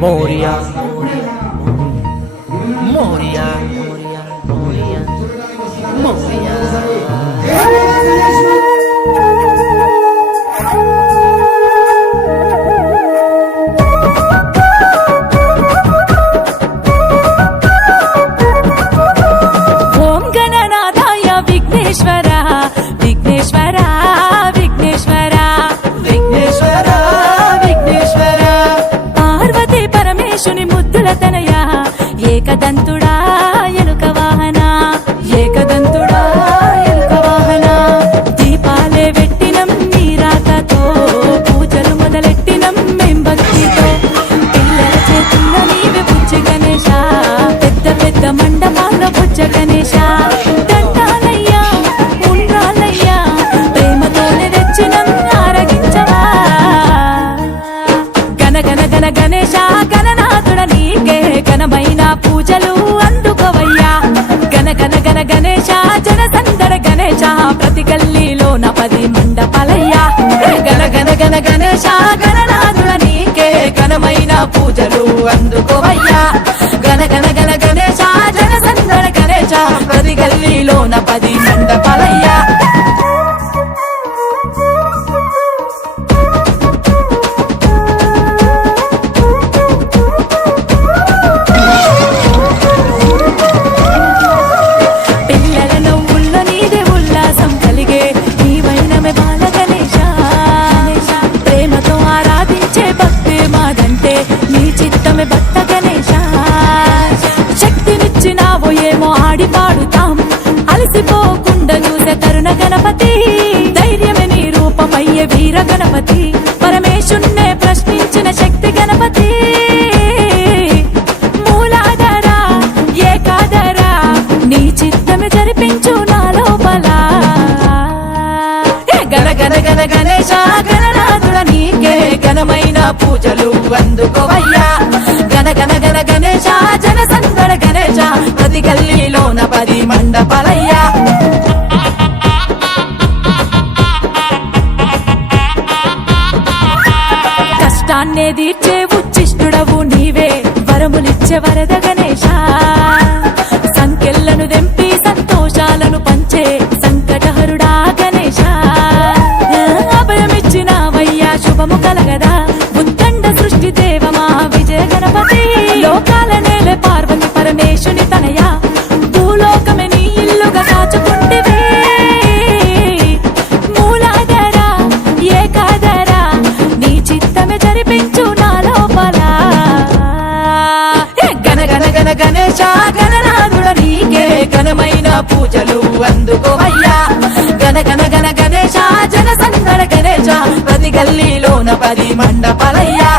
Moria, Moria, Moria, Moria, Moria. ఓం గణనాథాయ విఘ్నేశ్వర విఘ్నేశ్వర విఘ్నేశ్వర విఘ్నేశ్వర విఘ్నేశ్వర పార్వతీ పరమేశుని ముద్దుల తనయ ఏకదంతుడా ఎలుక వాహన ఏకదంతుడా ఎలుక వాహన దీపాలే పెట్టినం నీరాకతో పూజలు మొదలెట్టినం మేం భక్తితో పిల్లల చేతుల్లో నీవే బుజ్జి గణేశ పెద్ద పెద్ద మండపాల్లో బుజ్జ గణేశ దండాలయ్యా ఉండ్రాలయ్యా ప్రేమతోనే తెచ్చినం ఆరగించవా గణ గణ గణ గణేశ గణనాథుడ నీకే ఘనమైన పూజలు అందుకోవయ్యా గణ గణ గణ గణేశ జన సందడ గణేశ ప్రతి గల్లీలోన 10 మండపాలయ్యా గణ గణ గణ గణేశ గణనాథుడ నీకే ఘనమైన పూజలు అందుకోవయ్యా గణ గణ గణ గణేశ జన సందడ గణేశ ప్రతి గల్లీలోన 10 మండపాలయ్యా పిల్లల నవ్వుల్లో నీదే ఉల్లాసం కలిగే నీ వైనమే బాల గణేశ ప్రేమతో ఆరాధించే భక్తి మాదంటే నీ చిత్తమే భక్త గణేశ శక్తినిచ్చినావో ఏమో ఆడి పాడుతాం అలసిపోకుండా చూసే తరుణ గణపతి ధైర్యమే నీ రూపమయ్యే వీర గణపతి పరమేశున్నే ప్రశ్నించిన శక్తి గణపతి మూలాధార ఏకాధార నీ చిత్తమే జరిపించు నా లోపల గణ గణ గణ గణేశ గణనాథుడ నీకే ఘనమైన పూజలు అందుకోవయ్యా గణ గణ గణ గణేశ జన సందడ గణేశ ప్రతి గల్లీలోన 10 మండపాలయ్యా కష్టాన్నే తీర్చే ఉచ్చిష్టుడవు నీవే వరములిచ్చే వరద గణేశ సంకెళ్లను దెంపి సంతోషాలను పంచే సంకటహరుడా గణేశ అభయమిచ్చినావయ్యా శుభము కలగదా ఉత్కంఠ సృష్టి దేవమా విజయ గణపతి లోకాల నేలే పార్వతి పరమేశుని తనయ భూలోకమే నీ ఇల్లుగా కాచుకుంటివే మూలాధార ఏకాధార నీ చిత్తమే జరిపించు నా లోపల గణ గణ గణ గణేశ గణనాథుడ నీకే ఘనమైన పూజలు అందుకోవయ్యా గణ గణ గణ గణేశ జన సందడ గణేశ ప్రతి గల్లీలోన 10 మండపాలయ్యా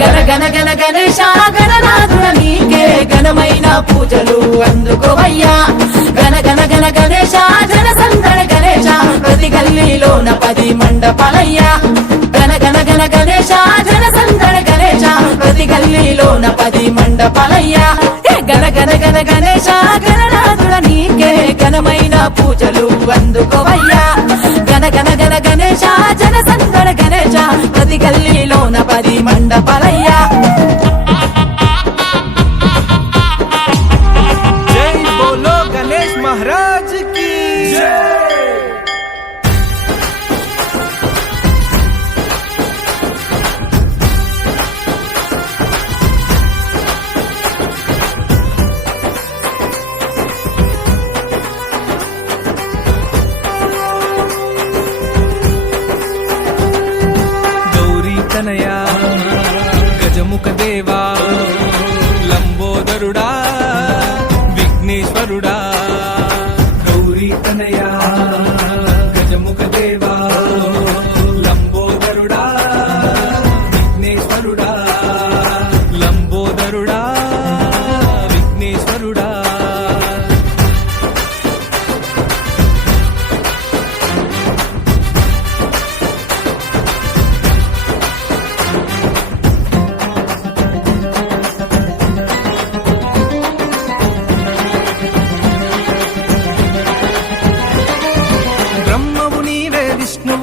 గణ గణ గణేశ గణనాథుడ నీకే ఘనమైన పూజలు అందుకోవయ్యా గణ గణ గణ గణేశ జన సందడ గణేశ ప్రతి గల్లీలోన 10 మండపాలయ్యా గణ గణ గణ గణేశ జన సందడ గణేశ ప్రతి గల్లీలోన 10 మండపాలయ్యా గణ గణ గణ గణేశ గణనాథుడ నీకే ఘనమైన పూజలు అందుకోవయ్యా గణ గణ గణ గణేశ జన సందడ గణేశ ప్రతి గల్లీలోన 10 మండపాలయ్యా जय बोलो गणेश महाराज की जय।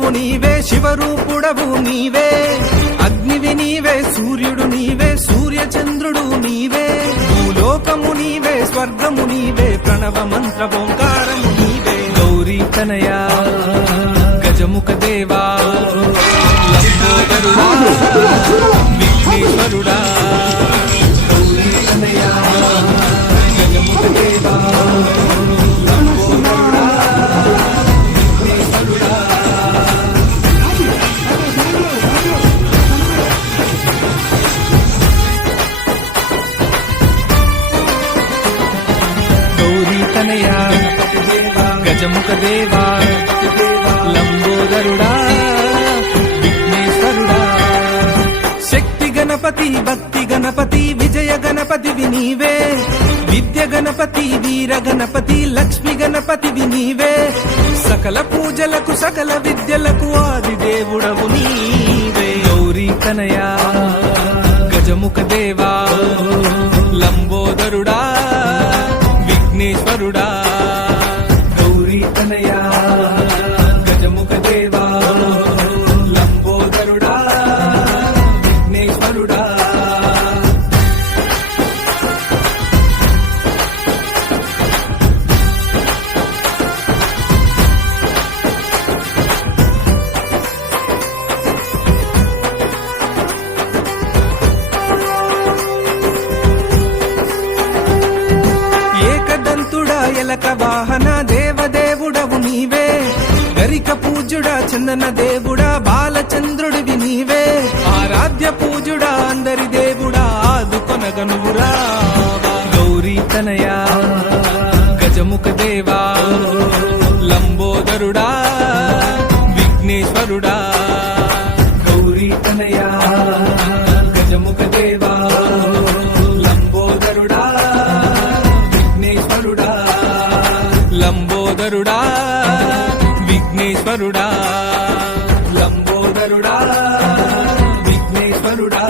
స్వరూపుడవు నీవే, శివరూపుడవు నీవే. అగ్నివి నీవే, సూర్యుడు నీవే, సూర్యచంద్రుడు నీవే. భూలోకము నీవే, స్వర్గము నీవే, ప్రణవ మంత్ర ఓంకారము నీవే. గౌరీ తనయా గజముఖ దేవా లంబోదరుడా విఘ్నేశ్వరుడా. గౌరీ తనయా గజముఖ దేవా లంబోదరుడా విఘ్నేశ్వరుడా. గౌరీ తనయా గజముఖ దేవా లంబోదరుడా విఘ్నేశ్వరుడా. శక్తి గణపతి, భక్తి గణపతి, విజయ గణపతి నీవే. విద్య గణపతి, వీర గణపతి, లక్ష్మి గణపతి నీవే. సకల పూజలకు సకల విద్యలకు ఆది దేవుడవు నీవే. గౌరీ తనయా గజముఖ దేవా లంబోదరుడా విఘ్నేశ్వరుడా. గౌరీ తనయా గజముఖ దేవా లంబోదరుడా విఘ్నేశ్వరుడా. ఏకదంతుడా ఎలక వాహన దేవదేవుడవు నీవే. గరిక పూజుడా చందన దేవుడా బాలచంద్రుడివి నీవే. ఆరాధ్య పూజుడా అందరి దేవుడా ఆదుకొనగనురా. గౌరీ తనయా గజముఖ దేవా లంబోదరుడా విఘ్నేశ్వరుడా. గౌరీ తనయా గజముఖ దేవా లంబోదరుడా విఘ్నేశ్వరుడా. లంబోదరుడా విఘ్నేశ్వరుడా. లంబోదరుడా విఘ్నేశ్వరుడా.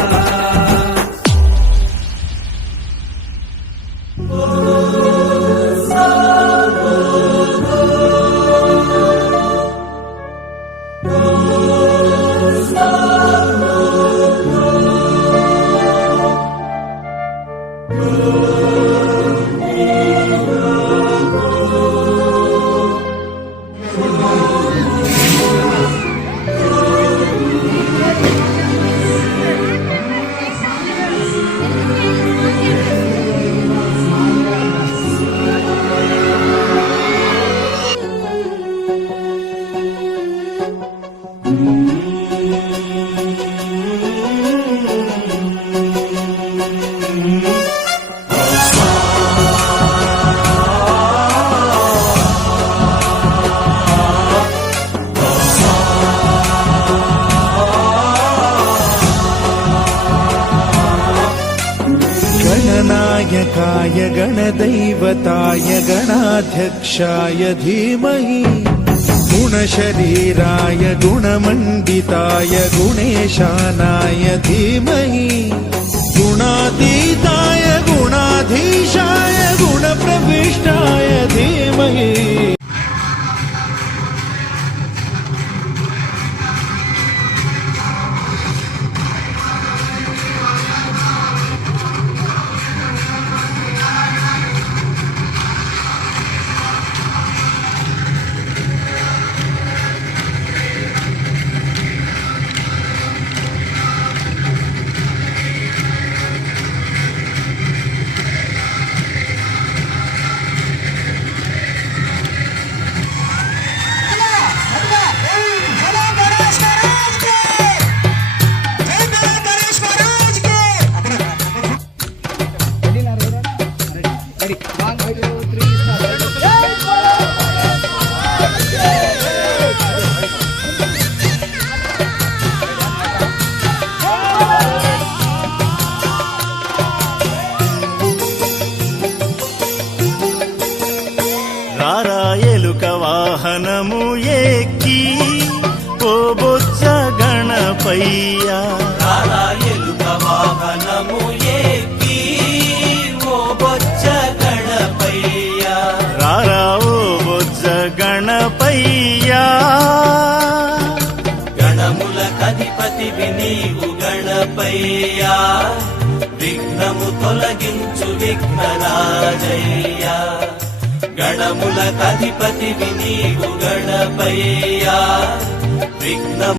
गणनायकाय गणदैवताय गणाध्यक्षाय धीमहि गुणशरीराय गुणमण्डिताय गुणेशानाय धीमहि गुणातीताय गुणाधीशाय गुणप्रविष्टाय धीमहि. వాహనము ఎక్కి ఓ బొజ్జ గణపయ్యా ఎలుక వాహనము ఎక్కి ఓ బొజ్జ గణపయ్యా రారా ఓ బొజ్జ గణపయ్యా నీవు గణపయ్యా విఘ్నము తొలగించు విఘ్నరాజయ్యా గణములకధిపతివి నీవు గణపయ్యా విఘ్న